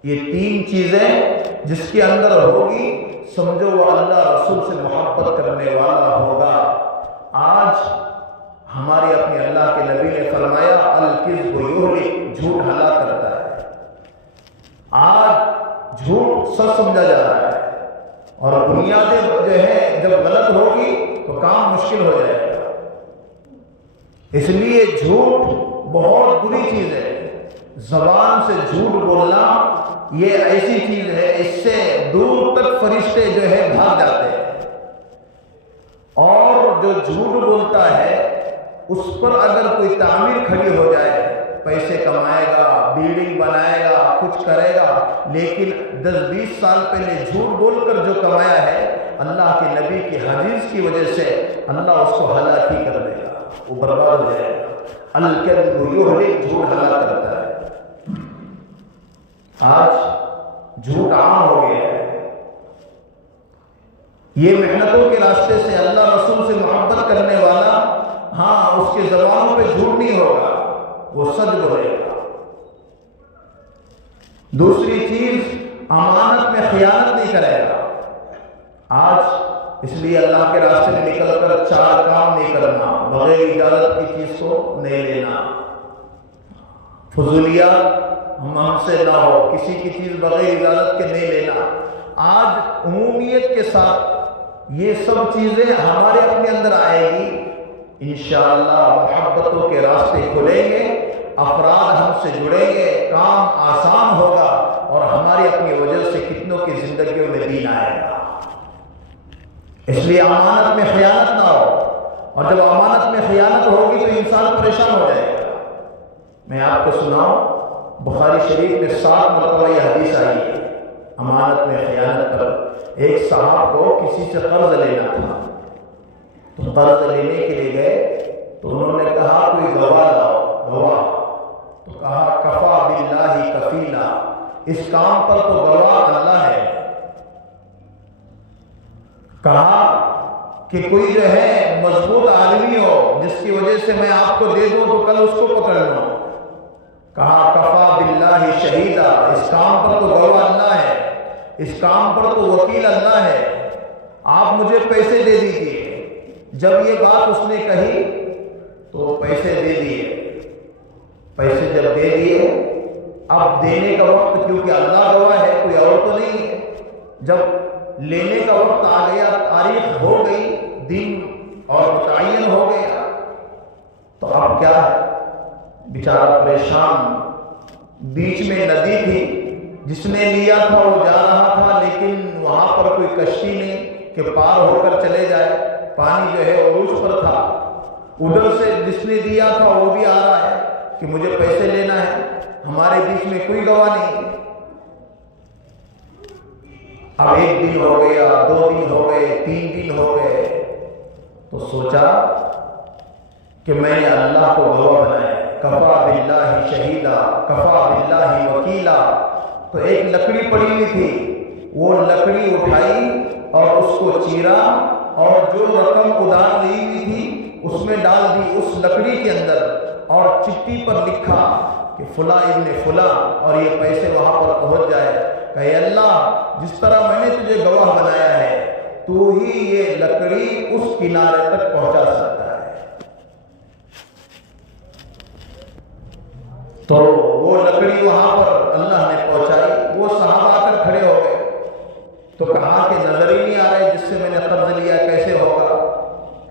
یہ 3 چیزیں جس کے اندر ہوگی سمجھو وہ اللہ رسول سے محبت کرنے والا ہوگا۔ آج ہمارے اپنے اللہ کے نبی نے فرمایا الکذب یہلک، جھوٹ ہلاک کرتا ہے۔ آج جھوٹ سچ سمجھا جا رہا ہے، اور بنیادیں جو ہے جب غلط ہوگی تو کام مشکل ہو جائے گا۔ اس لیے جھوٹ بہت بری چیز ہے۔ زبان سے جھوٹ بولنا یہ ایسی چیز ہے، اس سے دور تک فرشتے جو ہے بھاگ جاتے ہیں۔ اور جو جھوٹ بولتا ہے اس پر اگر کوئی تعمیر کھڑی ہو جائے، پیسے کمائے گا، بلڈنگ بنائے گا، کچھ کرے گا، لیکن 10-20 سال پہلے جھوٹ بول کر جو کمایا ہے، اللہ کے نبی کی حدیث کی وجہ سے اللہ اس کو ہلاک ہی کر دے گا، وہ برباد ہو جائے گا۔ الکذب یہلک، جھوٹ ہلاک کرتا ہے۔ آج جھوٹ عام ہو گیا ہے۔ یہ محنتوں کے راستے سے اللہ رسول سے محبت کرنے والا، ہاں اس کے زبانوں پہ جھوٹ نہیں ہوگا، وہ سچ بولے گا۔ دوسری چیز، امانت میں خیانت نہیں کرے گا۔ آج اس لیے اللہ کے راستے میں نکل کر 4 کام نہیں کرنا، بغیر اجازت کی چیز کو نہیں لینا، فضولیات ہم سے نہ ہو، کسی کی چیز بغیر اجازت کے نہیں لینا۔ آج عمومیت کے ساتھ یہ سب چیزیں ہمارے اپنے اندر آئے گی، انشاءاللہ محبتوں کے راستے کھلیں گے، افراد ہم سے جڑیں گے، کام آسان ہوگا، اور ہماری اپنی وجہ سے کتنوں کی زندگیوں میں دین آئے گا۔ اس لیے امانت میں خیانت نہ ہو، اور جب امانت میں خیانت ہوگی تو انسان پریشان ہو جائے گا۔ میں آپ کو سناؤں، بخاری شریف میں 7 مرتبہ یہ حدیث آئی ہے امانت میں خیانت پر۔ ایک صاحب کو کسی سے قرض لینا تھا، تو قرض لینے کے لیے گئے تو انہوں نے کہا کوئی گواہ لاؤ، گواہ، تو کہا کفا باللہ کفیلا، اس کام پر تو گواہ اللہ ہے۔ کہا کہ کوئی جو ہے مضبوط آدمی ہو جس کی وجہ سے میں آپ کو دے دوں تو کل اس کو پکڑ لوں۔ کہا کفا باللہ شہیدا، اس کام پر تو گواہ اللہ ہے، اس کام پر تو وکیل اللہ ہے، آپ مجھے پیسے دے دیجیے۔ جب یہ بات اس نے کہی تو پیسے دے دیے، پیسے جب دے دیے، اب دینے کا وقت، کیونکہ اللہ گواہ ہے، کوئی اور تو نہیں ہے، جب لینے کا وقت آ گیا، تاریخ ہو گئی، دن اور متعین ہو گیا، تو اب کیا ہے، بیچارہ پریشان۔ بیچ میں ندی تھی، جس نے لیا تھا وہ جا رہا تھا، لیکن وہاں پر کوئی کشتی نہیں کہ پار ہو کر چلے جائے، پانی جو ہے عروج پر تھا۔ ادھر سے جس نے دیا تھا وہ بھی آ رہا ہے کہ مجھے پیسے لینا ہے، ہمارے بیچ میں کوئی گواہ نہیں۔ اب 1 دن ہو گیا، 2 دن ہو گئے، 3 دن ہو گئے، تو سوچا کہ میں نے اللہ کو گواہ بنایا، کفا باللہ شہیدا، کفا باللہ وکیلا۔ تو ایک لکڑی پڑی ہوئی تھی، وہ لکڑی اٹھائی اور اس کو چیرا، اور جو رقم ادھار لی ہوئی تھی اس میں ڈال دی اس لکڑی کے اندر، اور چٹھی پر لکھا کہ فلاں ابن فلاں، اور یہ پیسے وہاں پر پہنچ جائے۔ کہ اے اللہ، جس طرح میں نے تجھے گواہ بنایا ہے، تو ہی یہ لکڑی اس کنارے تک پہنچا سکتا ہے۔ تو وہ لکڑی وہاں پر اللہ نے پہنچائی۔ وہ صحابہ آ کر کھڑے ہو گئے، تو کہا کہ نظر ہی نہیں آ رہے جس سے میں نے قرض لیا کیسے ہوگا۔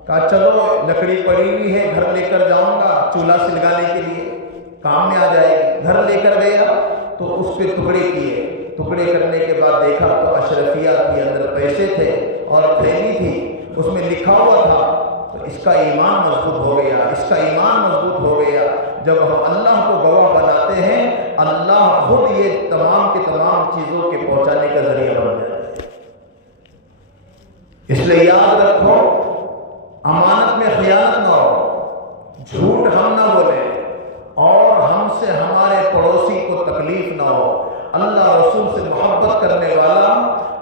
کہا چلو لکڑی پڑی ہوئی ہے، گھر لے کر جاؤں گا چولہا سلگانے کے لیے، کام میں آ جائے گی۔ گھر لے کر گیا تو اس پہ ٹکڑے کیے، ٹکڑے کرنے کے بعد دیکھا تو اشرفیہ کے اندر پیسے تھے اور تھیلی تھی، اس میں لکھا ہوا تھا، تو اس کا ایمان مضبوط ہو گیا، اس کا ایمان مضبوط ہو گیا۔ جب ہم اللہ کو گواہ بناتے ہیں، اللہ خود یہ تمام کے تمام چیزوں کے پہنچانے کا ذریعہ بن جاتا ہے۔ اس لیے یاد رکھو، امانت میں خیانت نہ ہو، جھوٹ ہم نہ بولیں، اور ہم سے ہمارے پڑوسی کو تکلیف نہ ہو۔ اللہ رسول سے محبت کرنے والا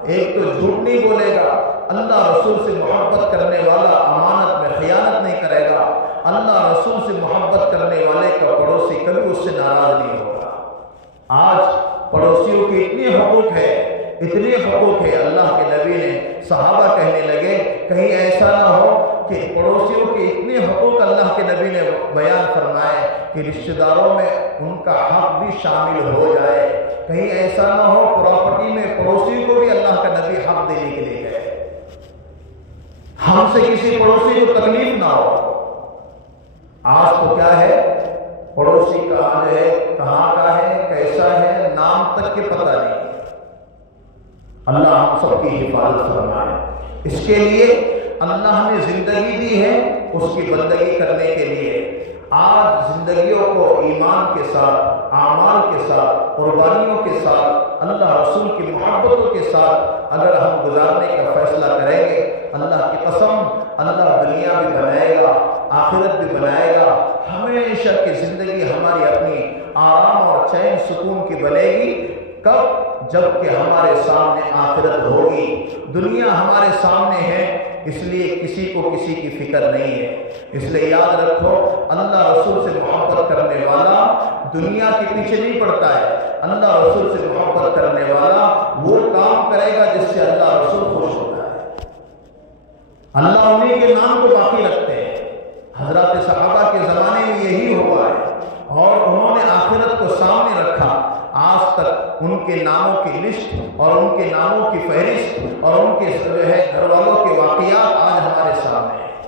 ایک تو جھوٹ نہیں بولے گا، اللہ رسول سے محبت کرنے والا امانت میں خیانت نہیں کرے گا، اللہ رسول سے محبت کرنے والے کا پڑوسی کبھی اس سے ناراض نہیں ہوگا۔ آج پڑوسیوں کے اتنے حقوق ہے، اتنے حقوق ہے، اللہ کے نبی نے صحابہ کہنے لگے کہیں ایسا نہ ہو کہ پڑوسیوں کے اتنے حقوق اللہ کے نبی نے بیان فرمائے کہ رشتہ داروں میں ان کا حق بھی شامل ہو جائے، کہیں ایسا نہ ہو پراپرٹی میں پڑوسی کو بھی اللہ کا نبی حق دینے کے لیے گئے، ہم سے کسی پڑوسی کو تکلیف نہ ہو۔ آج تو کیا ہے، پڑوسی کہاں ہے، کہاں کا ہے، کیسا ہے، نام تک کے پتہ نہیں۔ اللہ ہم سب کی حفاظت فرمائے۔ اس کے لیے اللہ نے زندگی دی ہے اس کی بندگی کرنے کے لیے۔ آج زندگیوں کو ایمان کے ساتھ، اعمال کے ساتھ، قربانیوں کے ساتھ، اللہ رسول کی محبتوں کے ساتھ اگر ہم گزارنے کا فیصلہ کریں گے، اللہ کی قسم اللہ دنیا بھی بنائے گا، آخرت بھی بنائے گا۔ ہمیشہ کی زندگی ہماری اپنی آرام اور چین سکون کی بنے گی۔ کب؟ جب کہ ہمارے سامنے آخرت ہوگی۔ دنیا ہمارے سامنے ہے، اس لیے کسی کو کسی کی فکر نہیں ہے۔ اس لیے یاد رکھو، اللہ رسول سے محبت کرنے والا دنیا کے پیچھے نہیں پڑتا ہے، اللہ رسول سے محبت کرنے والا وہ کام کرے گا جس سے اللہ رسول خوش ہوتا ہے۔ اللہ انہیں کے نام کو باقی رکھتے ہیں۔ حضرات صحابہ کے زمانے میں یہی ہوا ہے، اور انہوں نے آخرت کو سامنے رکھا۔ آج تک ان کے ناموں کی لسٹ اور ان کے ناموں کی فہرست اور ان کے گھر والوں کے واقعات آج ہمارے سامنے ہیں۔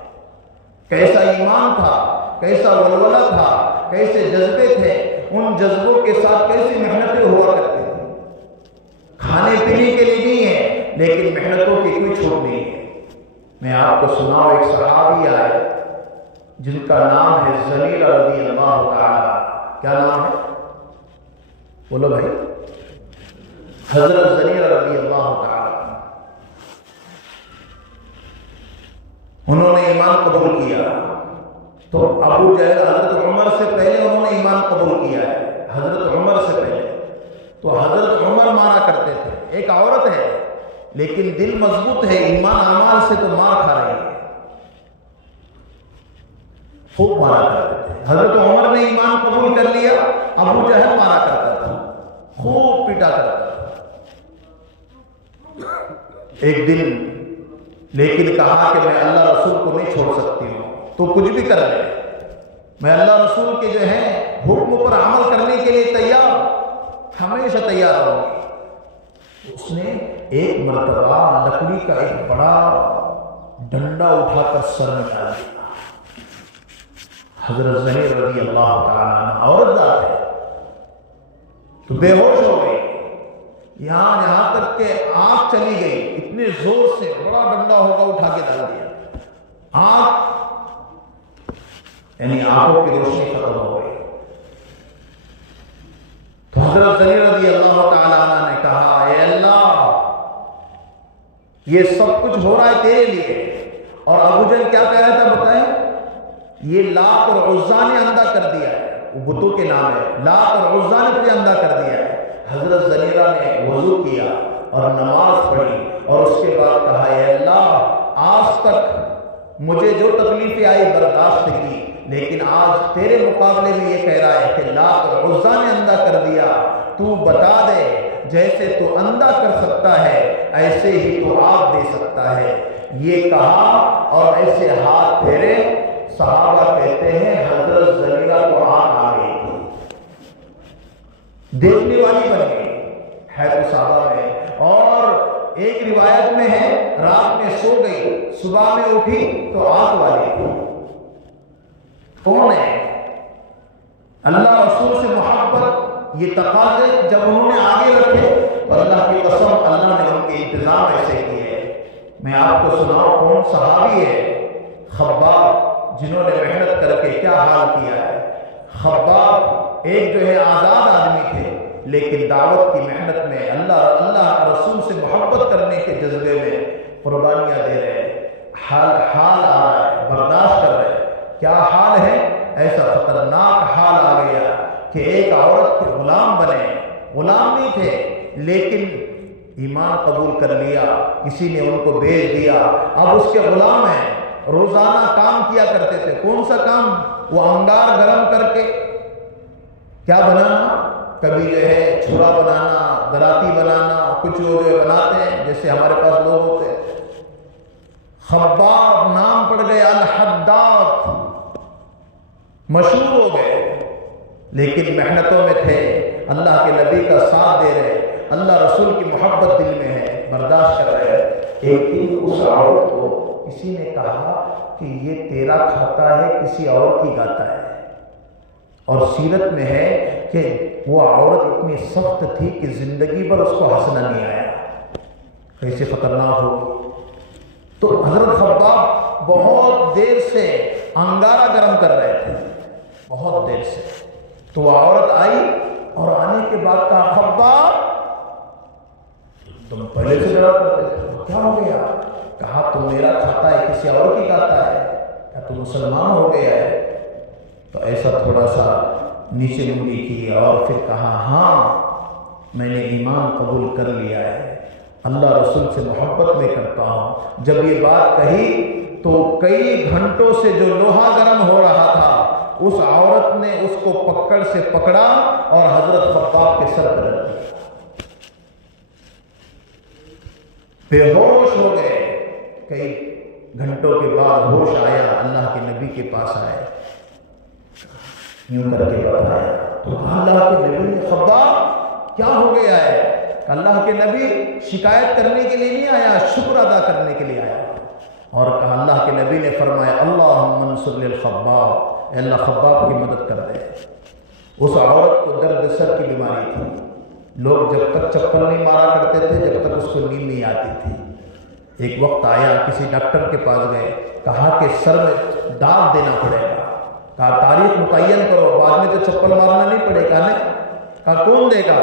کیسا ایمان تھا، کیسا ولولہ تھا، کیسے جذبے تھے، ان جذبوں کے ساتھ کیسی محنتیں ہوا کرتی تھیں۔ کھانے پینے کے لیے نہیں ہے، لیکن محنتوں کی کوئی چھوٹ نہیں ہے۔ میں آپ کو سناؤں، ایک صحابی آئے جن کا نام ہے زنیرہ رضی اللہ تعالی۔ کیا نام ہے؟ بولو بھائی۔ حضرت زنیرہ رضی اللہ تعالی انہوں نے ایمان قبول کیا، تو ابو جہل حضرت عمر سے پہلے انہوں نے ایمان قبول کیا ہے، حضرت عمر سے پہلے۔ تو حضرت عمر مارا کرتے تھے، ایک عورت ہے لیکن دل مضبوط ہے، ایمان اعمال سے تو مار کھا رہی ہے، خوب مارا کرتے تھے۔ حضرت عمر نے ایمان قبول کر لیا، ابو جہل مارا کرتا تھا، خوب پیٹا کرتا تھا۔ ایک دن لیکن کہا کہ میں اللہ رسول کو نہیں چھوڑ سکتی ہوں، تو کچھ بھی کر لے، میں اللہ رسول کے جو ہے حکم پر عمل کرنے کے لیے تیار، ہمیشہ تیار ہوں۔ اس نے ایک مرتبہ لکڑی کا ایک بڑا ڈنڈا اٹھا کر سر میں ڈال دیا۔ حضرت زنیرہ رضی اللہ تعالیٰ عنہ عورت ذات ہے تو بے ہوش ہو گئی، یہاں تک کہ آنکھ چلی گئی، اتنے زور سے بڑا ڈنڈا ہوگا اٹھا کے ڈال دیا، آنکھ یعنی آنکھوں کی روشنی ختم ہو گئی۔ تو حضرت زنیرہ رضی اللہ تعالیٰ عنہ نے کہا، اے اللہ، یہ سب کچھ ہو رہا ہے تیرے لیے۔ اور ابو جہل کیا کہہ رہا تھا بتائیں؟ یہ لات اور عزا نے اندھا کر دیا ہے، وہ بتوں کے نام ہے، لات اور عزا نے تجھے اندھا کر دیا ہے۔ حضرت زنیرہ نے وضو کیا اور نماز پڑھی اور اس کے بعد کہا، اے اللہ، آج تک مجھے جو تکلیفیں آئی برداشت کی، لیکن آج تیرے مقابلے میں یہ کہہ رہا ہے کہ لات اور عزا نے اندھا کر دیا، تو بتا دے جیسے تو اندھا کر سکتا ہے ایسے ہی تو آپ دے سکتا ہے۔ یہ کہا اور ایسے ہاتھ پھیرے، صحابہ کہتے ہیں حضرت زنیرہ کو آنکھ آ گئی تھی، دیکھنے والی بن گئی ہے تو صحابہ میں۔ اور ایک روایت میں ہے رات میں سو گئی، صبح میں اٹھی تو آنکھ والی تھی۔ کون ہے؟ اللہ رسول سے محبت یہ تقاضے جب انہوں نے آگے رکھے تو اللہ کی قسم اللہ نے ان کے انتظام ایسے کیے. میں آپ کو سناؤں کون صحابی ہے خباب جنہوں نے محنت کر کے کیا حال کیا ہے. خباب ایک جو ہے آزاد آدمی تھے لیکن دعوت کی محنت میں اللہ رسول سے محبت کرنے کے جذبے میں قربانیاں دے رہے ہیں. حال آ رہا ہے, برداشت کر رہے ہیں. کیا حال ہے؟ ایسا خطرناک حال آ گیا کہ ایک عورت کے غلام بنے. غلام نہیں تھے لیکن ایمان قبول کر لیا, کسی نے ان کو بیچ دیا, اب اس کے غلام ہیں. روزانہ کام کیا کرتے تھے. کون سا کام؟ وہ انگار گرم کر کے کیا بنانا, کبھی جو ہے چھرا بنانا, دراتی بنانا, کچھ وہ جو بناتے ہیں جیسے ہمارے پاس لوگ ہوتے ہیں. خباب نام پڑ گئے, الحداد, مشہور ہو گئے. لیکن محنتوں میں تھے, اللہ کے نبی کا ساتھ دے رہے, اللہ رسول کی محبت دل میں ہے, برداشت کر رہے. ایک دن اس عورت کو کسی نے کہا کہ یہ تیرا کھاتا ہے کسی اور کی گاتا ہے. اور سیرت میں ہے کہ وہ عورت اتنی سخت تھی کہ زندگی پر اس کو ہنسنا نہیں آیا. کیسے خطرناک ہوگی. تو حضرت خباب بہت دیر سے انگارہ گرم کر رہے تھے, بہت دیر سے. تو وہ عورت آئی اور آنے کے بعد کہا, خباب تم پہلے سے ڈرا کرتے تھے, کیا ہو گیا؟ کہا تم میرا کھاتا ہے کسی اور کی کھاتا ہے, کیا تم مسلمان ہو گیا ہے؟ تو ایسا تھوڑا سا نیچے منڈی کی اور پھر کہا, ہاں میں نے ایمان قبول کر لیا ہے, اللہ رسول سے محبت میں کرتا ہوں. جب یہ بات کہی تو کئی گھنٹوں سے جو لوہا گرم ہو رہا تھا اس عورت نے اس کو پکڑ سے پکڑا اور حضرت خباب کے سر پر رکھ دیا. بے ہوش ہو گئے. کئی گھنٹوں کے بعد ہوش آیا, اللہ کے نبی کے پاس آئے, یوں کر کے بتایا. تو اللہ کے نبی نے, خباب کیا ہو گیا ہے؟ اللہ کے نبی شکایت کرنے کے لیے نہیں آیا, شکر ادا کرنے کے لیے آیا. اور کہا, اللہ کے نبی نے فرمایا, اللہم انصر للخباب, اے اللہ خباب کی مدد کر دے. اس عورت کو درد سر کی بیماری تھی. لوگ جب تک چپل نہیں مارا کرتے تھے جب تک اس کو نیند نہیں آتی تھی. ایک وقت آیا, کسی ڈاکٹر کے پاس گئے, کہا کہ سر میں داغ دینا پڑے گا. کہا تاریخ متعین کرو, بعد میں تو چپل مارنا نہیں پڑے گا. کہا کون دے گا؟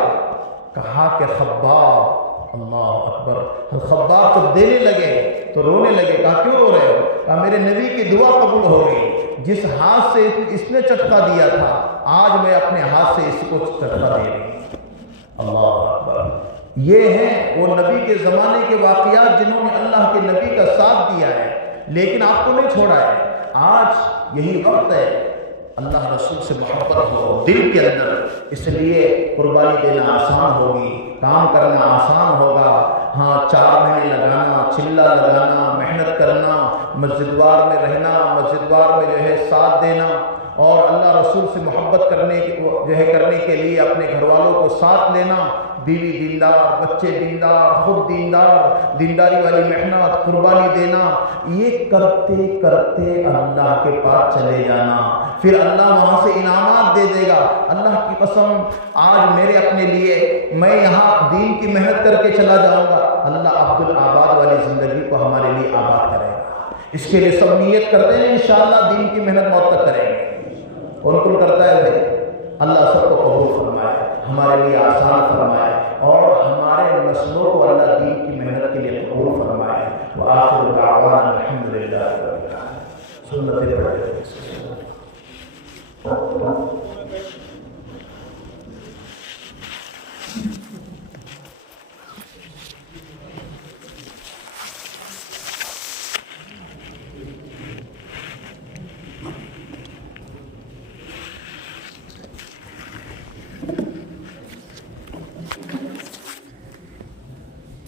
کہا کہ خباب. اللہ اکبر. خباب تو دینے لگے تو رونے لگے. کہا کیوں رو رہے ہو؟ کہا میرے نبی کی دعا قبول ہو گئی. جس ہاتھ سے اس نے چٹکا دیا تھا آج میں اپنے ہاتھ سے اس کو چٹکا دے رہی ہوں. اللہ اکبر. یہ ہیں وہ نبی کے زمانے کے واقعات جنہوں نے اللہ کے نبی کا ساتھ دیا ہے لیکن آپ کو نہیں چھوڑا ہے. آج یہی وقت ہے اللہ رسول سے محبت ہو دل کے اندر, اس لیے قربانی دینا آسان ہوگی, کام کرنا آسان ہوگا. ہاں 4 مہینے لگانا, چلہ لگانا, محنت کرنا, مسجد وار میں رہنا, مسجد وار میں جو ہے ساتھ دینا اور اللہ رسول سے محبت کرنے کے لیے اپنے گھر والوں کو ساتھ لینا. بیوی دیندار, بچے دیندار, خود دیندار, دینداری والی محنت, قربانی دینا, یہ کرتے کرتے اللہ کے پاس چلے جانا. پھر اللہ وہاں سے انعامات دے دے گا. اللہ کی قسم آج میرے اپنے لیے, میں یہاں دین کی محنت کر کے چلا جاؤں گا, اللہ عبد الآباد والی زندگی کو ہمارے لیے آباد کرے گا. اس کے لیے سب نیت کرتے ہیں انشاءاللہ دین کی محنت موت تک کریں گے. کون کون کرتا ہے بھائی؟ اللہ سب کو قبول فرمائے, ہمارے لیے آسان فرمائے اور ہمارے نسلوں کو اللہ دین کی محنت کے لیے قبول فرمائے. وآخر دعوانا الحمدللہ رب العالمین. سنت